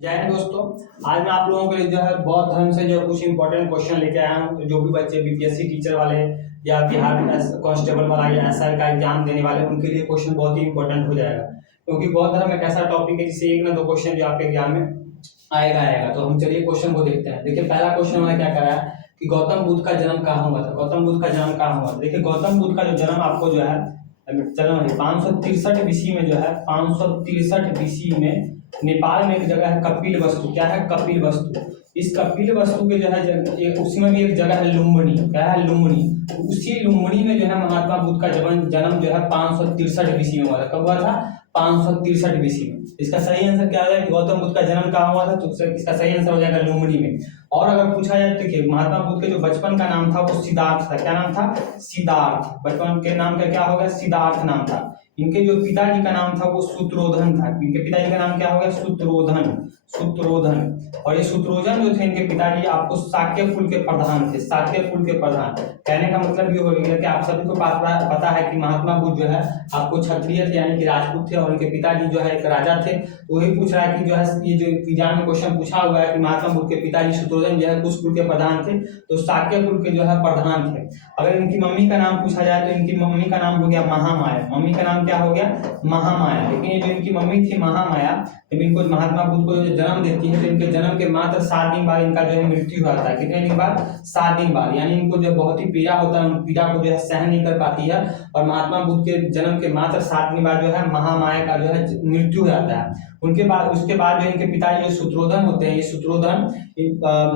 जय हिंद दोस्तों। आज मैं आप लोगों के लिए जो है बौद्ध धर्म से जो कुछ इंपॉर्टेंट क्वेश्चन लेके आया हूँ। तो जो भी बच्चे बीपीएससी टीचर वाले या बिहार कांस्टेबल वाला या एसआई का एग्जाम देने वाले उनके लिए क्वेश्चन बहुत ही इंपॉर्टेंट हो जाएगा, क्योंकि बौद्ध धर्म एक ऐसा टॉपिक है जिससे एक ना दो क्वेश्चन जो आपके एग्जाम में आएगा। तो हम चलिए क्वेश्चन को देखते हैं। देखिए पहला क्वेश्चन मैंने क्या कराया कि गौतम बुद्ध का जन्म कहाँ हुआ था। गौतम बुद्ध का जन्म कहाँ हुआ था। देखिए गौतम बुद्ध का जो जन्म आपको जो है चलो 563 बीसी में जो है 563 बीसी में नेपाल में एक जगह है कपिल वस्तु। क्या है? कपिल वस्तु। इस कपिल वस्तु के जो है उसमें भी एक जगह है लुम्बिनी। क्या है? लुम्बिनी। तो उसी लुम्बिनी में जो है महात्मा बुद्ध का जन्म जो है 563 बीसी में हुआ था। कब हुआ था? 563 बीसी में। इसका सही आंसर क्या हो जाएगा कि गौतम बुद्ध का जन्म कहाँ हुआ था? तो इसका सही आंसर हो जाएगा लुम्बिनी में। और अगर पूछा जाए देखिए महात्मा बुद्ध के जो बचपन का नाम था वो सिद्धार्थ था। क्या नाम था? सिद्धार्थ। बचपन के नाम का क्या होगा? सिद्धार्थ नाम था। इनके जो पिताजी का नाम था वो सूत्रोधन था। इनके पिताजी का नाम क्या हो गया? सूत्रोधन। सूत्रोधन। और ये सूत्रोधन जो थे इनके पिताजी आपको शाक्य कुल के प्रधान थे। शाक्य कुल के प्रधान कहने का मतलब ये हो गया कि आप सभी को पता है कि महात्मा बुद्ध जो है आपको क्षत्रिय थे यानी कि राजपूत थे, और उनके पिताजी जो है एक राजा थे। तो वही पूछ रहा है कि जो है ये जो एग्जाम में क्वेश्चन पूछा हुआ है कि महात्मा बुद्ध के पिताजी सूत्रोधन जो है कुछ कुल के प्रधान थे, तो शाक्य कुल के जो है प्रधान थे। अगर इनकी मम्मी का नाम पूछा जाए तो इनकी मम्मी का नाम हो गया महामाया। मम्मी का नाम क्या हो गया? महामाया। लेकिन ये जो इनकी मम्मी थी महामाया, जब इनको महात्मा बुद्ध को जो जन्म देती है तो इनके जन्म के मात्र 7 दिन बाद इनका जो है मृत्यु होता है। कितने दिन बाद? 7 दिन बाद। यानी इनको जो बहुत ही पीड़ा होता है, उन पीड़ा को जो है सहन नहीं कर पाती है, और महात्मा बुद्ध के जन्म के मात्र 7 दिन बाद जो है महामाया का जो है मृत्यु हो जाता है। उसके बाद जो इनके पिताजी जो सूत्रोधन होते हैं, ये सूत्रोधन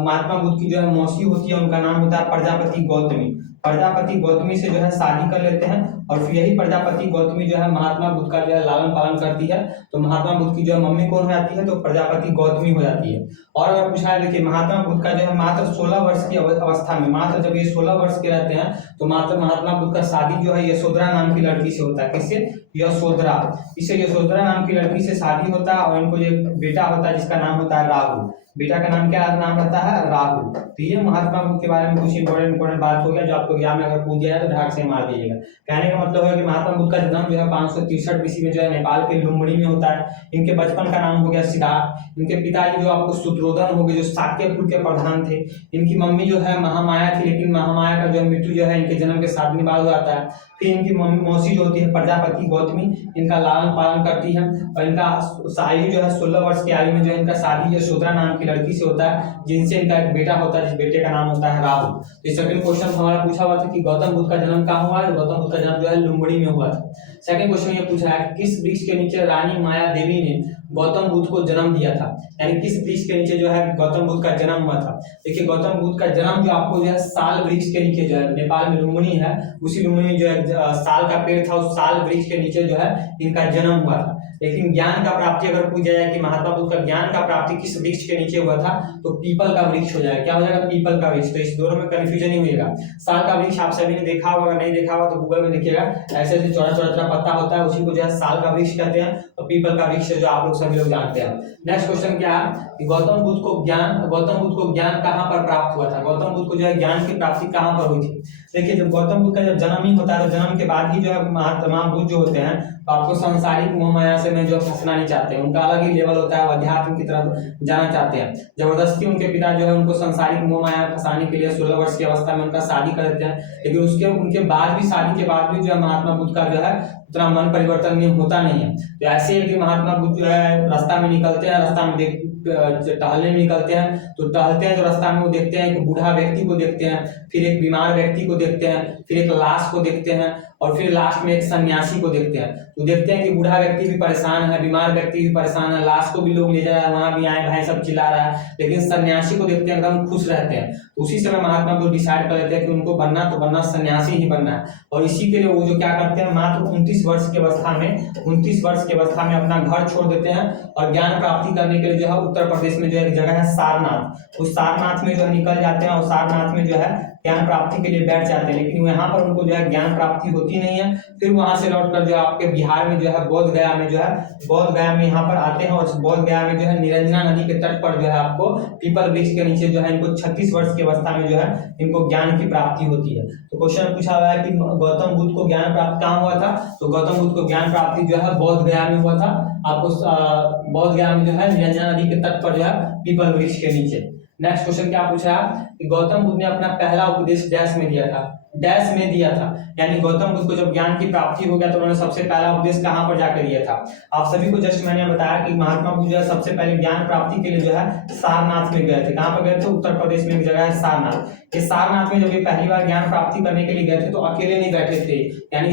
महात्मा बुद्ध की जो है मौसी होती है, उनका नाम होता है प्रजापति गौतमी। प्रजापति गौतमी से जो है शादी कर लेते हैं, और फिर यही प्रजापति गौतमी जो है महात्मा बुद्ध का जो है लालन पालन करती है। तो महात्मा बुद्ध की जो है मम्मी कौन हो जाती है? तो प्रजापति गौतमी हो जाती है। और अगर पूछा है देखिए महात्मा बुद्ध का जो है मात्र 16 वर्ष की अवस्था में, मात्र जब ये 16 वर्ष के रहते हैं तो मात्र महात्मा बुद्ध का शादी जो है यशोधरा नाम की लड़की से होता है। किससे? यशोधरा। इसे यशोधरा नाम की लड़की से शादी होता है, और इनको जो बेटा होता है जिसका नाम होता है राहुल। बेटा का नाम क्या नाम रहता है? राहुल। तो ये महात्मा बुद्ध के बारे में कुछ इंपॉर्टेंट बात हो गया जो आपको एग्जाम में अगर पूछ दिया है तो ढाक से मार दीजिएगा। कहने का मतलब है कि महात्मा बुद्ध का जन्म जो है 563 बीसी में जो है नेपाल के लुम्बिनी में होता है। इनके बचपन का नाम हो गया सिद्धार्थ। इनके पिताजी जो आपको सूत्रोधन हो गए जो शाक्य कुल के प्रधान थे। इनकी मम्मी जो है महामाया थी, लेकिन महामाया का जो मृत्यु जो है इनके जन्म के 7 दिन बाद हो जाता है। फिर इनकी मौसी जो होती है प्रजापति गौतमी, इनका लालन पालन करती है, और इनका आयु जो है 16 वर्ष की आयु में जो इनका शादी यशोधरा नाम की लड़की से होता है, जिनसे इनका एक बेटा होता है, जिस बेटे का नाम होता है राहुल। तो सेकंड क्वेश्चन हमारा पूछा हुआ था कि गौतम बुद्ध का जन्म कहाँ हुआ है? गौतम बुद्ध का जन्म जो है लुम्बिनी में हुआ था। सेकंड क्वेश्चन ये पूछा है किस वृक्ष के नीचे रानी माया देवी ने गौतम बुद्ध को जन्म दिया था। यानी किस वृक्ष के नीचे जो है गौतम बुद्ध का जन्म हुआ था। देखिए गौतम बुद्ध का जन्म जो आपको जो है साल वृक्ष के नीचे जो है, नेपाल में लुम्बिनी है, उसी लुम्बिनी जो है साल का पेड़ था, उस साल वृक्ष के नीचे जो है इनका जन्म हुआ था। लेकिन ज्ञान का प्राप्ति अगर पूछा जाए कि महात्मा बुद्ध का ज्ञान का प्राप्ति किस वृक्ष के नीचे हुआ था, तो पीपल का वृक्ष हो जाएगा। क्या हो जाएगा? पीपल का वृक्ष। तो इस दोनों में कंफ्यूजन ही होगा। साल का वृक्ष आप सभी ने देखा होगा, अगर नहीं देखा होगा तो गूगल में देखिएगा। ऐसे ऐसे चौड़ा चौड़ा पत्ता होता है, उसी को जो है साल का वृक्ष कहते हैं, और पीपल का वृक्ष जो आप लोग सभी लोग जानते हैं। नेक्स्ट क्वेश्चन क्या है कि गौतम बुद्ध को ज्ञान कहाँ पर प्राप्त हुआ था। गौतम बुद्ध को जो है ज्ञान की प्राप्ति कहाँ पर हुई थी। देखिए जब गौतम बुद्ध का जब जन्म ही होता है तो जन्म के बाद ही जो है महात्मा बुद्ध जो होते हैं तो आपको सांसारिक मोह माया से में जो फंसना नहीं चाहते हैं। उनका अलग ही लेवल होता है, अध्यात्म की तरफ जाना चाहते हैं। जबरदस्ती उनके पिता जो है उनको सांसारिक मोह माया फंसाने के लिए 16 वर्ष की अवस्था में उनका शादी कर देते हैं। लेकिन उनके बाद भी शादी के बाद भी जो है महात्मा बुद्ध का जो है उतना मन परिवर्तन नहीं होता नहीं है। तो ऐसे ही महात्मा बुद्ध जो है रास्ता में निकलते हैं, रास्ता में टहलने में निकलते हैं, तो टहलते हैं तो रास्ता में वो देखते हैं एक बूढ़ा व्यक्ति को देखते हैं, फिर एक बीमार व्यक्ति को देखते हैं, फिर एक लाश को देखते हैं, और फिर लास्ट में एक सन्यासी को देखते हैं। तो देखते हैं कि बूढ़ा व्यक्ति भी परेशान है, बीमार व्यक्ति भी परेशान है, लाश को भी लोग ले जा रहा है, वहां भी आए भाई सब चिल्ला रहा है, लेकिन सन्यासी को देखते हैं एकदम खुश रहते हैं। तो उसी समय महात्मा बुद्ध डिसाइड कर लेते हैं कि उनको बनना तो बनना सन्यासी ही बनना है। और इसी के लिए वो जो क्या करते हैं मात्र 29 वर्ष की अवस्था में अपना घर छोड़ देते हैं, और ज्ञान प्राप्ति करने के लिए जो है उत्तर प्रदेश में जो है एक जगह है सारनाथ, उस सारनाथ में जो है निकल जाते हैं, और सारनाथ में जो है ज्ञान प्राप्ति के लिए बैठ जाते हैं, लेकिन यहाँ पर उनको जो है ज्ञान प्राप्ति होती नहीं है। फिर वहां से लौटकर जो आपके बिहार में जो है बोध गया में जो है बोध गया में यहाँ पर आते हैं और बोध गया में जो है निरंजना नदी के तट पर जो है आपको पीपल वृक्ष के नीचे जो है इनको 36 वर्ष की अवस्था में जो है इनको ज्ञान की प्राप्ति होती है। तो क्वेश्चन पूछा हुआ है कि गौतम बुद्ध को ज्ञान प्राप्त कहाँ हुआ था, तो गौतम बुद्ध को ज्ञान प्राप्ति जो है बोध गया में हुआ था। आपको बोध गया में जो है निरंजना नदी के तट पर जो है पीपल वृक्ष के नीचे। नेक्स्ट क्वेश्चन क्या पूछा कि गौतम बुद्ध ने अपना पहला उपदेश डैश में दिया था, डैश में दिया था, यानी गौतम बुद्ध को जब ज्ञान की प्राप्ति हो गया तो उन्होंने सबसे पहला उपदेश कहां पर जाकर दिया था। आप सभी को जस्ट मैंने बताया कि महात्मा बुद्ध जो है सबसे पहले ज्ञान प्राप्ति के लिए जो है सारनाथ में गए थे। कहां पर गए थे, उत्तर प्रदेश में एक जगह है सारनाथ। इस सारनाथ में जब ये पहली बार ज्ञान प्राप्ति करने के लिए गए थे तो अकेले नहीं बैठे थे, यानी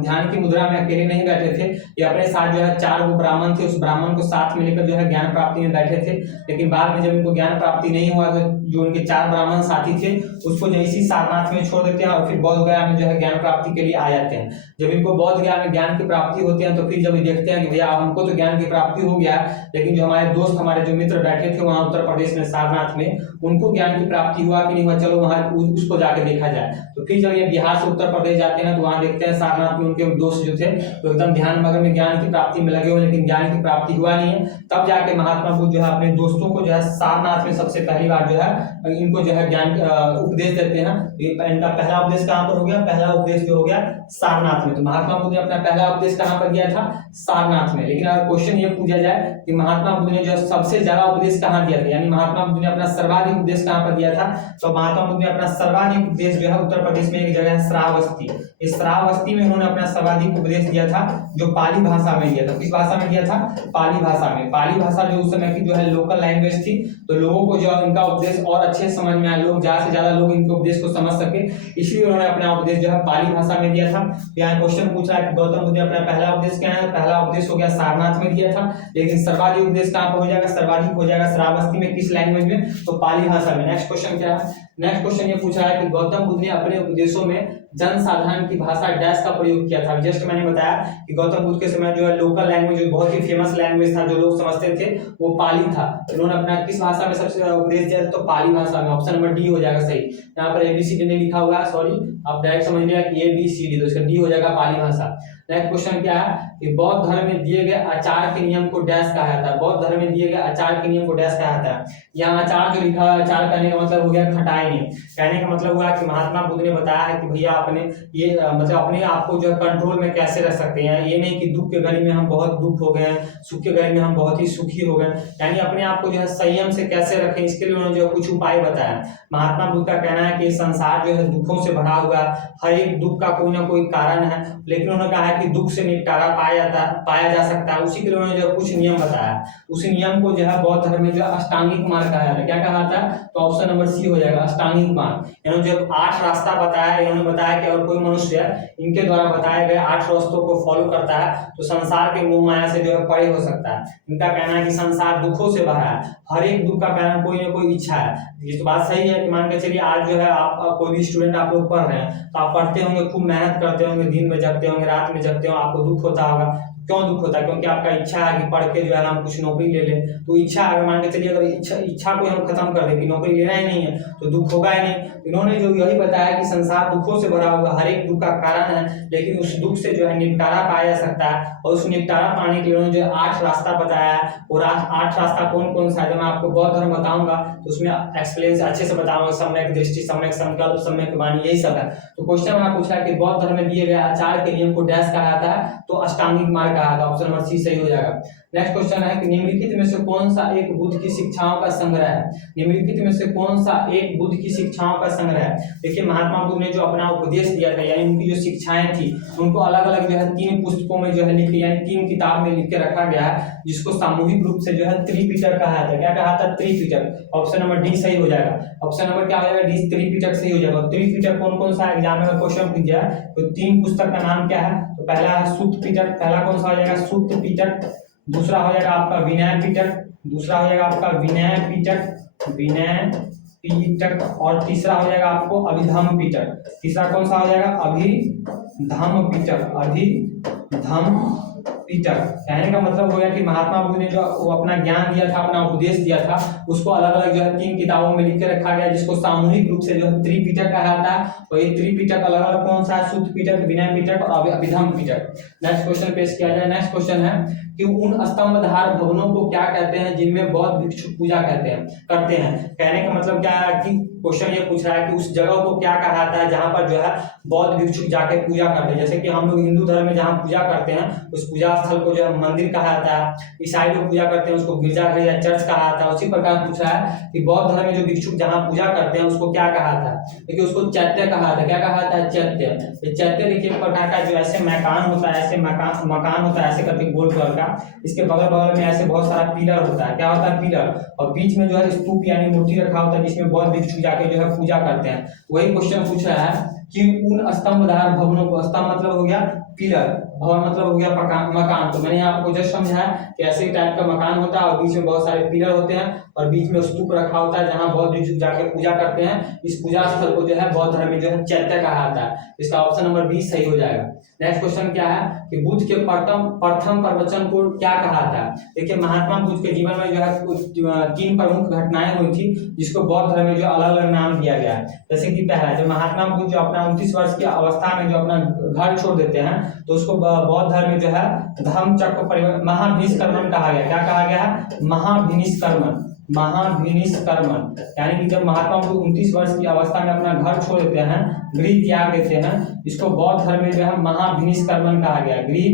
ध्यान की मुद्रा में अकेले नहीं बैठे थे, ये अपने साथ जो है 4 वो ब्राह्मण थे, उस ब्राह्मण को साथ में लेकर जो है ज्ञान प्राप्ति में बैठे थे। लेकिन बाद में जब इनको ज्ञान प्राप्ति नहीं हुआ तो जो उनके 4 ब्राह्मण साथी थे उसको जैसी सारनाथ में छोड़ देते हैं और फिर बोध गया में जो है ज्ञान प्राप्ति के लिए आ जाते हैं। जब इनको बोध गया में ज्ञान की प्राप्ति होती है तो फिर जब देखते हैं कि भैया हमको तो ज्ञान की प्राप्ति हो गया, लेकिन जो हमारे दोस्त हमारे जो मित्र बैठे थे वहां उत्तर प्रदेश में सारनाथ में उनको ज्ञान की प्राप्ति हुआ कि नहीं हुआ, चलो वहां उसको जाके देखा जाए। तो फिर जब ये बिहार से उत्तर प्रदेश जाते हैं तो वहां देखते हैं सारनाथ में उनके दोस्त जो थे तो एकदम ध्यान मग्न में ज्ञान की प्राप्ति में लगे हुए, लेकिन ज्ञान की प्राप्ति हुआ नहीं है। तब जाके महात्मा बुद्ध जो है अपने दोस्तों को जो है सारनाथ में सबसे पहली बार जो है इनको जो है ज्ञान उपदेश देते हैं। इनका पहला उपदेश कहां पर हो गया, पहला उपदेश जो हो गया सारनाथ में। तो महात्मा बुद्ध ने अपना पहला उपदेश कहां पर दिया था, सारनाथ में। लेकिन अगर क्वेश्चन ये पूछा जाए कि महात्मा बुद्ध ने जो सबसे ज्यादा उपदेश कहां दिया था, यानी महात्मा बुद्ध ने अपना सर्वाधिक उपदेश कहां पर दिया था, तो महात्मा बुद्ध ने अपना सर्वाधिक उपदेश जो है उत्तर प्रदेश में एक जगह है श्रावस्ती। इस श्रावस्ती में उन्होंने अपना सर्वाधिक उपदेश दिया था जो पाली भाषा में दिया था। किस भाषा में दिया था, पाली भाषा में। पाली भाषा जो उस समय की जो है लोकल लैंग्वेज थी, तो लोगों को जो इनका उपदेश और अच्छे समझ में आए, लोग ज्यादा से ज्यादा लोग इनके उपदेश को समझ सके, इसलिए उन्होंने अपना उपदेश जो है पाली भाषा में दिया था। यहाँ क्वेश्चन पूछ रहा है कि गौतम बुद्ध ने अपना पहला उपदेश क्या है, पहला उपदेश हो गया सारनाथ में दिया था, लेकिन सर्वाधिक उपदेश कहां पर हो जाएगा, सर्वाधिक हो जाएगा श्रावस्ती में। किस लैंग्वेज में, तो पाली भाषा में। नेक्स्ट क्वेश्चन क्या है, नेक्स्ट क्वेश्चन ये पूछा है कि गौतम बुद्ध ने अपने उपदेशों में जनसाधारण की भाषा डैश का प्रयोग किया था। जस्ट मैंने बताया कि गौतम बुद्ध के समय जो है लोकल लैंग्वेज जो बहुत ही फेमस लैंग्वेज था जो लोग समझते थे वो पाली था। उन्होंने अपना किस भाषा में सबसे उपदेश दिया, तो पाली भाषा में। ऑप्शन नंबर डी हो जाएगा सही। यहाँ पर ABCD नहीं लिखा हुआ है, सॉरी, आप डायरेक्ट समझ लिया कि ABCD, तो इसका डी हो जाएगा पाली भाषा। नेक्स्ट क्वेश्चन क्या है कि बौद्ध धर्म में दिए गए आचार के नियम को डैश कहा जाता है। बौद्ध धर्म में दिए गए आचार के नियम को डैश कहा जाता है। यहाँ आचार जो लिखा है, आचार कहने का मतलब हो गया खटाई नियम। कहने का मतलब हुआ कि महात्मा बुद्ध ने बताया है कि भैया अपने ये मतलब अपने आप को जो है कंट्रोल में कैसे रख सकते हैं। ये नहीं कि दुख के घड़ी में हम बहुत दुख हो गए, सुख के घड़ी में हम बहुत ही सुखी हो गए, यानी अपने आप को जो है संयम से कैसे रखें, इसके लिए उन्होंने जो कुछ उपाय बताया। महात्मा बुद्ध का कहना है कि संसार जो है दुखों से भरा हुआ है, हर एक दुख का कोई ना कोई कारण है, लेकिन उन्होंने कहा है कि दुख से निपटारा पाया जा सकता है। उसी के लिए उन्होंने जो कुछ नियम बताया, उसी नियम को जो है बौद्ध धर्म में जो अष्टांगिक मार्ग कहा जाता है। क्या कहा जाता है, तो ऑप्शन नंबर सी हो जाएगा अष्टांगिक मार्ग। इन्होंने जो 8 रास्ता बताया, इन्होंने बताया कि अगर कोई मनुष्य इनके द्वारा बताए गए 8 रास्तों को फॉलो करता है तो संसार के मोह माया से जो है परे हो सकता है। इनका कहना है कि संसार दुखों से भरा है, हर एक दुख का कारण कोई ना कोई इच्छा है। ये तो बात सही है कि मान के चलिए आज जो है आप कोई भी स्टूडेंट आप लोग पढ़ रहे हैं तो आप पढ़ते होंगे, खूब मेहनत करते होंगे, दिन में जगते होंगे, रात में जगते होंगे, आपको दुख होता होगा। क्यों दुख होता है, क्योंकि आपका इच्छा है कि पढ़ के जो है हम कुछ नौकरी ले लें। तो इच्छा अगर मान के चलिए अगर इच्छा को हम खत्म कर दें कि नौकरी लेना ही नहीं है तो दुख होगा ही नहीं। इन्होंने जो यही बताया कि संसार दुखों से भरा हुआ, हर एक दुख का कारण है, लेकिन उस दुख से जो है निपटारा पाया जा सकता है। और उस निपटारा पाने के लिए उन्होंने जो 8 रास्ता बताया है, और 8 रास्ता कौन कौन सा है, जब मैं आपको बौद्ध धर्म बताऊंगा तो उसमें एक्सप्लेन अच्छे से बताऊंगा। सम्यक दृष्टि, सम्यक संकल्प, सम्यक वाणी, यही सब है। तो क्वेश्चन में पूछा कि बौद्ध धर्म में दिए गए आचार के नियम को डैश कहा जाता है, तो अष्टांगिक मार्ग कहा जाता है। ऑप्शन नंबर सी सही हो जाएगा। नेक्स्ट क्वेश्चन है कि निम्नलिखित में से कौन सा एक बुद्ध की शिक्षाओं का संग्रह है। निम्नलिखित में से कौन सा एक बुद्ध की शिक्षाओं का संग्रह है। देखिए महात्मा बुद्ध ने जो अपना उपदेश दिया था, यानी उनकी जो शिक्षाएं थी उनको अलग अलग जो है 3 पुस्तकों में जो है लिख, यानी 3 किताब में लिख के रखा गया है, जिसको सामूहिक रूप से जो है त्रिपिटक कहा जाता है। क्या कहा था, त्रिपिटक। ऑप्शन नंबर डी सही हो जाएगा। ऑप्शन नंबर क्या हो जाएगा, डी, त्रिपिटक सही हो जाएगा। त्रिपिटक कौन कौन सा एग्जाम में क्वेश्चन पूछ जाए तो 3 पुस्तक का नाम क्या है, तो पहला है सुत्त पिटक। पहला कौन सा हो जाएगा, सुत्त पिटक। दूसरा हो जाएगा आपका विनय पिटक। दूसरा हो जाएगा आपका विनय पिटक, विनय पिटक। और तीसरा हो जाएगा आपको अभिधम्म पिटक। तीसरा कौन सा हो जाएगा, अभिधम्म पिटक, अभिधम्म पीटक। कहने का मतलब हो गया कि महात्मा बुद्ध ने जो वो अपना ज्ञान दिया था, अपना उपदेश दिया था, उसको अलग अलग जो है 3 किताबों में लिख के रखा गया, जिसको सामूहिक रूप से जो है त्रिपिटक कहा जाता है। और ये त्रिपिटक अलग अलग कौन सा है? शुद्ध पिटक, विनय पिटक और अभिधम पिटक। नेक्स्ट क्वेश्चन पेश किया जाए। नेक्स्ट क्वेश्चन है कि उन स्तंभधार भवनों को क्या कहते हैं जिनमें बौद्ध भिक्षु पूजा करते हैं। कहने का मतलब क्या है कि क्वेश्चन ये पूछ रहा है कि उस जगह को क्या कहा जाता है जहां पर जो है बौद्ध भिक्षु जाके पूजा करते हैं। जैसे कि हम लोग हिंदू धर्म में जहां पूजा करते हैं उस पूजा स्थल को जो है मंदिर कहा जाता है, ईसाई लोग पूजा करते हैं उसको गिरजाघर या चर्च कहा जाता है। उसी प्रकार पूछ रहा है कि बौद्ध धर्म में जो भिक्षु जहां पूजा करते हैं उसको क्या कहा जाता है? देखिए उसको चैत्य कहा जाता है। क्या कहा जाता है? चैत्य। चैत्य देखिए एक प्रकार का जो ऐसे मकान होता है, ऐसे मकान होता है ऐसे करके गोल कलर का, इसके बगल बगल में ऐसे बहुत सारा पिलर होता है। क्या होता है? पिलर। और बीच में जो है स्तूप यानी मूर्ति रखा होता है जिसमें बौद्ध भिक्षु जाके जो है पूजा करते हैं। वही क्वेश्चन पूछ रहा है कि उन स्तंभधार भवनों को, स्तंभ मतलब हो गया पिलर, भवन मतलब हो गया मकान। तो मैंने आपको जस्ट समझाया कि ऐसे टाइप का मकान होता है और बीच में बहुत सारे पिलर होते हैं और बीच में स्तूप रखा होता है जहां बौद्ध भिक्षु जाके पूजा करते हैं। इस पूजा स्थल को जो है बौद्ध धर्म में जो है चैत्य कहा जाता है। इसका ऑप्शन नंबर 20 सही हो जाएगा। नेक्स्ट क्वेश्चन क्या है कि बुद्ध के प्रथम प्रवचन को क्या कहा जाता है? देखिए महात्मा बुद्ध के जीवन में जो है 3 प्रमुख घटनाएं हुई थी जिसको बौद्ध धर्म में जो अलग अलग नाम दिया गया है। जैसे कि पहला, जब महात्मा बुद्ध जो अपना 29 वर्ष की अवस्था में जो अपना घर छोड़ देते हैं तो उसको बौद्ध धर्म में जो है धम्मचक्र परिवर्तन महाभिनिष्कर्मण कहा गया। क्या कहा गया है? महाभिनिष्कर्मण। यानी कि जब महात्मा बुद्ध 29 वर्ष की अवस्था में अपना घर छोड़ देते हैं, गृह त्याग देते हैं, इसको बौद्ध धर्म में जो है महाभिनिष्कर्मण कहा गया। गृह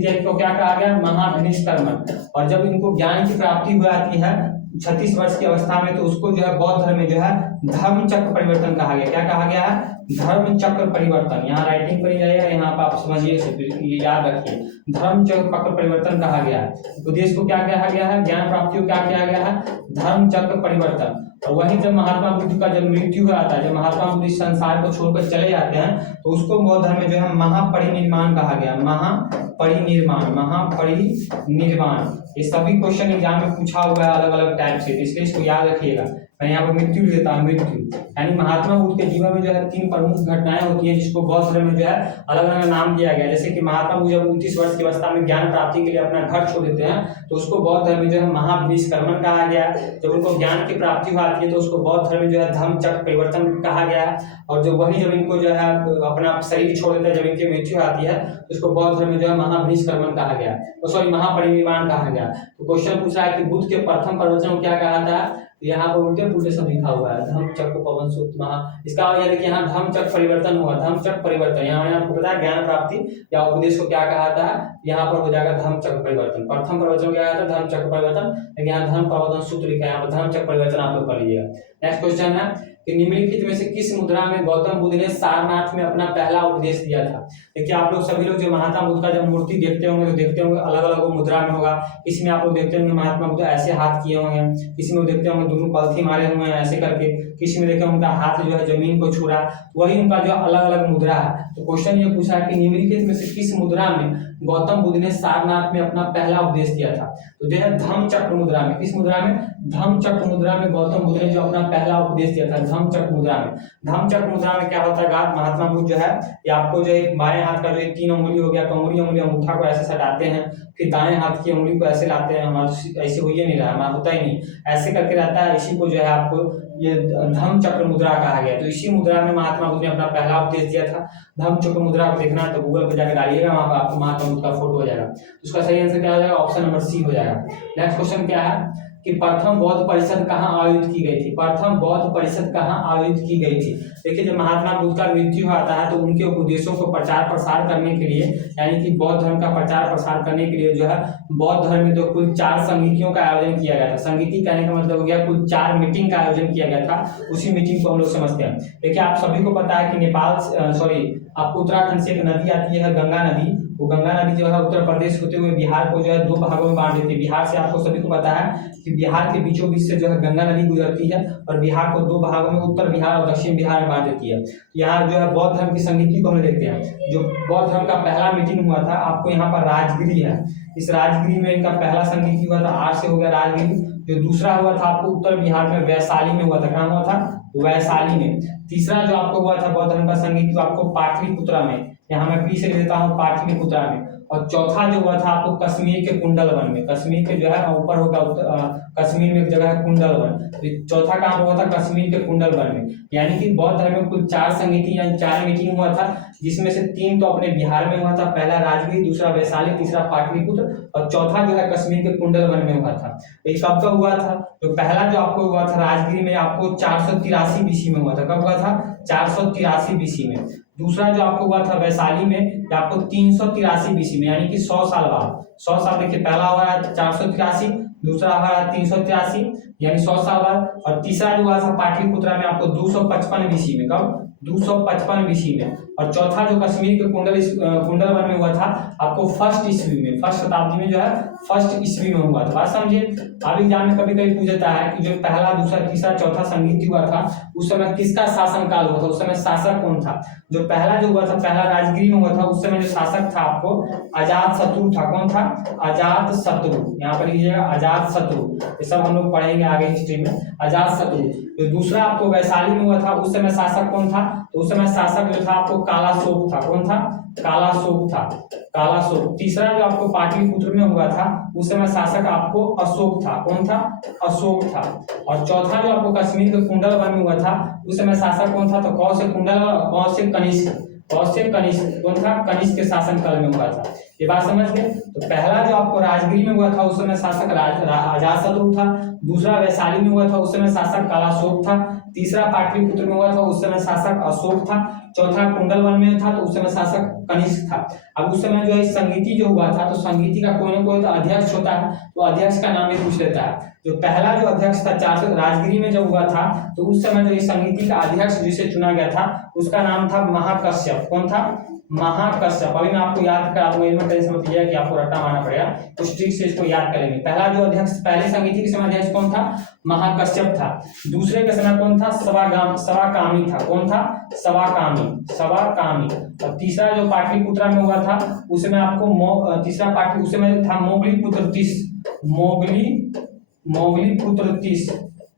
त्याग को क्या कहा गया? महाभिनिष्कर्मण। और जब इनको ज्ञान की प्राप्ति हो जाती है 36 वर्ष की अवस्था में तो उसको जो है बौद्ध धर्म में जो है धर्मचक्र परिवर्तन कहा गया। क्या कहा गया है? धर्मचक्र परिवर्तन। यहाँ राइटिंग पर जाइएगा, यहाँ पर आप समझिए, ये याद रखिए, धर्मचक्र परिवर्तन कहा गया है। उपदेश को क्या कहा गया है? ज्ञान प्राप्ति को क्या किया गया है? धर्मचक्र परिवर्तन। और वही जब महात्मा बुद्ध का जब मृत्यु हो जाता है, जब महात्मा बुद्ध इस संसार को छोड़कर चले जाते हैं तो उसको बौद्ध धर्म में जो है महापरिनिर्वाण कहा गया। महापरिनिर्वाण। ये सभी क्वेश्चन एग्जाम में पूछा हुआ है अलग अलग टाइप से, इसलिए इसको याद रखिएगा। मैं यहाँ पर मृत्यु देता हूँ, मृत्यु यानी महात्मा बुद्ध के जीवन में जो है 3 प्रमुख घटनाएं होती है जिसको बौद्ध धर्म में जो है अलग अलग नाम दिया गया। जैसे कि महात्मा बुद्ध जब 29 वर्ष की अवस्था में ज्ञान प्राप्ति के लिए अपना घर छोड़ देते हैं तो उसको बौद्ध धर्म में जो है महाभिनिष्कर्मण कहा गया। जब उनको ज्ञान की प्राप्ति होती है तो उसको बौद्ध धर्म में जो है धम्मचक्र परिवर्तन कहा गया। और जब इनको जो है अपना शरीर छोड़ देते हैं, जब इनकी मृत्यु आती है तो उसको बौद्ध धर्म में जो है महाभिनिष्कर्मण कहा गया, सॉरी महापरिनिर्वाण कहा गया। तो क्वेश्चन पूछ रहा है कि बुद्ध के प्रथम प्रवचन को क्या कहा था? यहाँ पर उल्टे पुल्टे सब लिखा हुआ है, धम्मचक्र पवन सूत्र महा, इसका ये देखिए यहाँ धम्मचक्र परिवर्तन हुआ, धम्मचक्र परिवर्तन। यहाँ मैंने आपको बताया ज्ञान प्राप्ति या उपदेश को क्या कहा था, यहाँ पर हो जाएगा धम्मचक्र परिवर्तन। प्रथम प्रवचन क्या था? धम्मचक्र परिवर्तन। लेकिन यहाँ धर्म प्रवर्तन सूत्र लिखा है, यहाँ पर धम्मचक्र परिवर्तन आप लोग कर लीजिएगा। नेक्स्ट क्वेश्चन है कि निम्नलिखित में से किस मुद्रा में गौतम बुद्ध ने सारनाथ में अपना पहला उपदेश दिया था? देखिए आप लोग सभी लोग जो महात्मा बुद्ध का जब मूर्ति देखते होंगे तो देखते होंगे अलग अलग वो मुद्रा में होगा। किसी में आप लोग देखते होंगे महात्मा बुद्ध ऐसे हाथ किए होंगे, किसी में देखते होंगे दोनों पलथी मारे हुए हैं ऐसे करके, किसी में देखे उनका हाथ जो है जमीन को छू रहा, वही उनका जो अलग अलग मुद्रा है। तो क्वेश्चन ये पूछा है कि निम्नलिखित में से किस मुद्रा में गौतम बुद्ध ने सारनाथ में अपना पहला उपदेश दिया था? तो जो है धम्मचक्र मुद्रा में। किस मुद्रा में? धम्मचक्र मुद्रा में गौतम बुद्ध ने जो अपना पहला उपदेश दिया था, धम्मचक्र मुद्रा में। धम्मचक्र मुद्रा में क्या होता है? महात्मा बुद्ध जो है ये आपको जो एक बाएं हाथ का जो 3 उंगली हो गया, कमरी उंगली अंगूठा को ऐसे सटाते हैं, फिर दाएं हाथ की उंगली को ऐसे लाते हैं, हमारा ऐसे हो ही नहीं रहा, हमारा होता ही नहीं, ऐसे करके रहता है। इसी को जो है आपको ये धम्मचक्र मुद्रा कहा गया। तो इसी मुद्रा में महात्मा बुद्ध ने अपना पहला उपदेश दिया था। धम्मचक्र मुद्रा को देखना है तो गूगल पर जाकर डालिएगा, वहां पर आपको महात्मा बुद्ध का फोटो हो जाएगा। तो उसका सही आंसर क्या हो जाएगा? ऑप्शन नंबर सी हो जाएगा। नेक्स्ट क्वेश्चन क्या है कि प्रथम बौद्ध परिषद कहाँ आयोजित की गई थी? प्रथम बौद्ध परिषद कहाँ आयोजित की गई थी? देखिए जब महात्मा बुद्ध का मृत्यु आता है तो उनके उपदेशों को प्रचार प्रसार करने के लिए, यानी कि बौद्ध धर्म का प्रचार प्रसार करने के लिए जो है बौद्ध धर्म में तो कुल 4 संगीतियों का आयोजन किया गया था। संगीति कहने का मतलब हो गया कुल 4 मीटिंग का आयोजन किया गया था। उसी मीटिंग को हम लोग समझते हैं। देखिए आप सभी को पता है कि आपको उत्तराखंड से एक नदी आती है गंगा नदी। वो गंगा नदी जो है उत्तर प्रदेश होते हुए बिहार को जो है 2 भागों में बांट देती है। बिहार से आपको सभी को पता है कि बिहार के बीचों बीच से जो है गंगा नदी गुजरती है और बिहार को 2 भागों में उत्तर बिहार और दक्षिण बिहार में बांट देती है। यहाँ जो है बौद्ध धर्म की संगीति को हम देखते हैं। जो बौद्ध धर्म का पहला मीटिंग हुआ था, आपको यहाँ पर राजगिरी है, इस राजगिरी में इनका पहला संगीति हुआ था, आज से हो गया राजगिरी। जो दूसरा हुआ था आपको उत्तर बिहार में वैशाली में हुआ था। कहाँ हुआ था? वैशाली में। तीसरा जो आपको हुआ था बौद्ध धर्म का संगीत आपको पाटलिपुत्रा में, यहाँ मैं पी से देता हूँ पाटलिपुत्रा में। और चौथा जो हुआ था आपको कश्मीर के कुंडल वन में, कश्मीर के जो है ऊपर होगा कश्मीर में एक जगह है कुंडल वन, तो चौथा काम हुआ था कश्मीर के कुंडल वन में। यानी कि बौद्ध धर्म में कुल 4 संगीति यानी 4 मीटिंग हुआ था, जिसमें से 3 तो अपने बिहार में हुआ था, पहला राजगीर, दूसरा वैशाली, तीसरा पाटलिपुत्र और चौथा जो है कश्मीर के कुंडल वन में हुआ था। तो ये कब कब हुआ था? तो पहला जो आपको हुआ था राजगीर में आपको 483 बीसी में हुआ था। कब हुआ था? 483 बीसी में। दूसरा जो आपको हुआ था वैशाली में आपको 383 बीसी में, यानी कि 100 साल बाद। 100 साल देखिए, पहला हुआ है 483, दूसरा हुआ है 383 यानी 100 साल बाद, और तीसरा जो हुआ था पाटलिपुत्रा में आपको 255 बीसी में। कब? 255 बीसी में। और चौथा जो कश्मीर के कुंडल वन में हुआ था आपको 1st ईस्वी में, 1st शताब्दी में जो है 1st ईस्वी में हुआ था। बात समझिए। अब एग्जाम में कभी कभी पूछ देता है कि जो पहला, दूसरा, तीसरा, चौथा संगीत हुआ था उस समय किसका शासनकाल हुआ था, उस समय शासक कौन था? जो पहला जो हुआ था, पहला राजगीर में हुआ था, उस समय जो शासक था आपको अजात शत्रु था। कौन था? अजात शत्रु। यहाँ पर लीजिएगा अजात शत्रु, ये सब हम लोग पढ़ेंगे आगे हिस्ट्री में, अजात शत्रु। तो दूसरा आपको वैशाली में हुआ था, उस समय शासक कौन था? तो उस समय शासक जो था आपको कालाशोक था। कौन था? कालाशोक था, कालाशोक। तीसरा जो आपको पाटलिपुत्र में हुआ था उस समय शासक आपको अशोक था। कौन था? अशोक था। और चौथा जो आपको कश्मीर के कुंडल वन में हुआ था उस समय शासक कौन था? तो कौन से कुंडल, कौन से कनिष्क, कौन से कनिष्क, कौन था? कनिष्क के शासनकाल में हुआ था। ये बात समझ गए। तो पहला जो आपको राजगीर में हुआ था उस समय शासक अजातशत्रु था, दूसरा वैशाली में हुआ था उस समय शासक कालाशोक था, तीसरा पाटलिपुत्र में हुआ था उस समय शासक अशोक था, चौथा कुंडल वन में था तो उस समय शासक कनिष्क था। अब उस समय जो है संगीति जो हुआ था, तो संगीति का कोई ना कोई तो अध्यक्ष होता है, तो अध्यक्ष का नाम भी पूछ लेता है। जो पहला जो अध्यक्ष था 400 राजगिरी में जब हुआ था तो उस समय जो इस संगीति का अध्यक्ष जिसे चुना गया था उसका नाम था महाकश्यप। कौन था? महाकश्यप। अभी मैं आपको याद कर, आपको इसमें टेंशन मत लीजिए कि आपको रट्टा मारना पड़ेगा, कुछ ट्रिक से इसको याद करेंगे। पहला जो अध्यक्ष, पहले संगीति के समय अध्यक्ष कौन था? महाकश्यप था। दूसरे के समय कौन था? सवाकामी था। कौन था? सवाकामी, सवाकामी। और तीसरा जो पाटलिपुत्रा में हुआ था उस समय आपको तीसरा पाटली उस समय था मोगलीपुत्र तीस,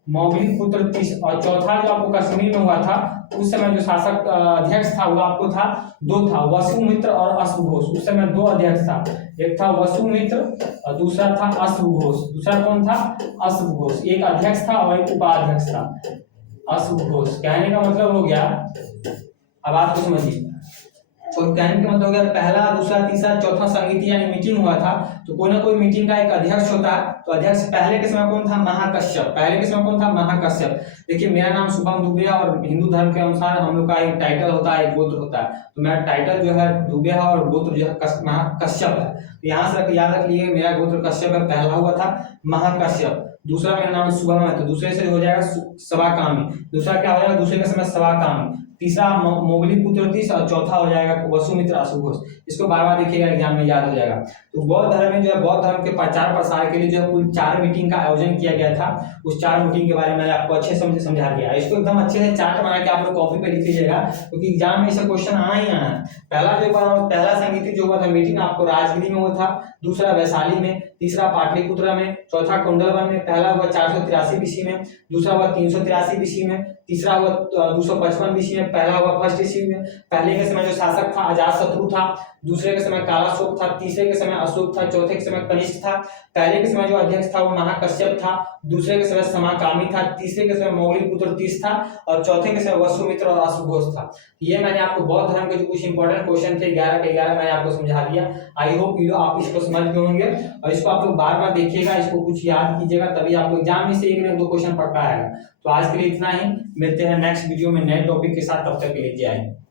मोगलीपुत्र तीस। और चौथा जो आपको कश्मीर में हुआ था उस समय जो शासक अध्यक्ष था वो आपको था, 2 था, वसुमित्र और अश्वघोष। उस समय 2 अध्यक्ष था, एक था वसुमित्र और दूसरा था अश्वघोष। दूसरा कौन था? अश्वघोष। एक अध्यक्ष था और एक उपाध्यक्ष था, अश्वघोष। कहने का मतलब हो गया, अब आप कुछ समझिए, तो कहने का मतलब हो गया पहला, दूसरा, तीसरा, चौथा संगीति यानी मीटिंग हुआ था तो कोई ना कोई मीटिंग का एक अध्यक्ष होता है। तो अध्यक्ष पहले के समय कौन था? महाकश्यप। पहले के समय कौन था? महाकश्यप। देखिए मेरा नाम शुभम दुबे और हिंदू धर्म के अनुसार हम लोग का एक टाइटल होता है, एक गोत्र होता है, तो मेरा टाइटल जो है दुबे है और गोत्र जो है कश्यप है। तो यहाँ से याद रख लीजिए मेरा गोत्र कश्यप है, पहला हुआ था महाकश्यप, दूसरा मेरा नाम शुभम है तो दूसरे से हो जाएगा सवाकामी। दूसरा क्या हो जाएगा? दूसरे के समय सवाकामी, तीसरा मोगलीपुत्र तीस और चौथा हो जाएगा वसुमित्र अश्वघोष। इसको बार बार देखिएगा, एग्जाम में याद हो जाएगा। तो बौद्ध धर्म में जो है बौद्ध धर्म के प्रचार प्रसार के लिए जो है कुल 4 मीटिंग का आयोजन किया गया था। उस 4 मीटिंग के बारे में मैंने आपको अच्छे से समझा दिया। इसको एकदम अच्छे से चार्ट बना के आप लोग कॉपी पे लिख लीजिएगा क्योंकि एग्जाम में इसका क्वेश्चन आना ही आना है। पहला संगीति जो हुआ था मीटिंग आपको राजगिरी में हुआ था, दूसरा वैशाली में, तीसरा पाटलिपुत्र में, चौथा कुंडल वन में। पहला हुआ 483 बीसी में, दूसरा हुआ 383 बीसी में, तीसरा हुआ 255 बीसी में, पहला हुआ 1st ईस्वी में। पहले के समय जो शासक था अजातशत्रु था, दूसरे के समय कालाशोक था, तीसरे के समय अशोक था, चौथे के समय कनिष्क था। पहले के समय जो अध्यक्ष था वो महाकश्यप था, दूसरे के समय समाकामी था, तीसरे के समय मोगलीपुत्र तीस था और चौथे के समय वसुमित्र और अश्वघोष था। ये मैंने आपको बौद्ध धर्म के जो कुछ इंपॉर्टेंट क्वेश्चन थे 11 के 11 मैंने आपको समझा दिया। आई होप आप इसको समझ गए होंगे और इसको आप लोग बार बार देखिएगा, इसको कुछ याद कीजिएगा, तभी आपको एग्जाम में से 1 या 2 क्वेश्चन पक्का आएगा। तो आज के लिए इतना ही, मिलते हैं नेक्स्ट वीडियो में नए टॉपिक के साथ, तब तक के लिए जय हिंद।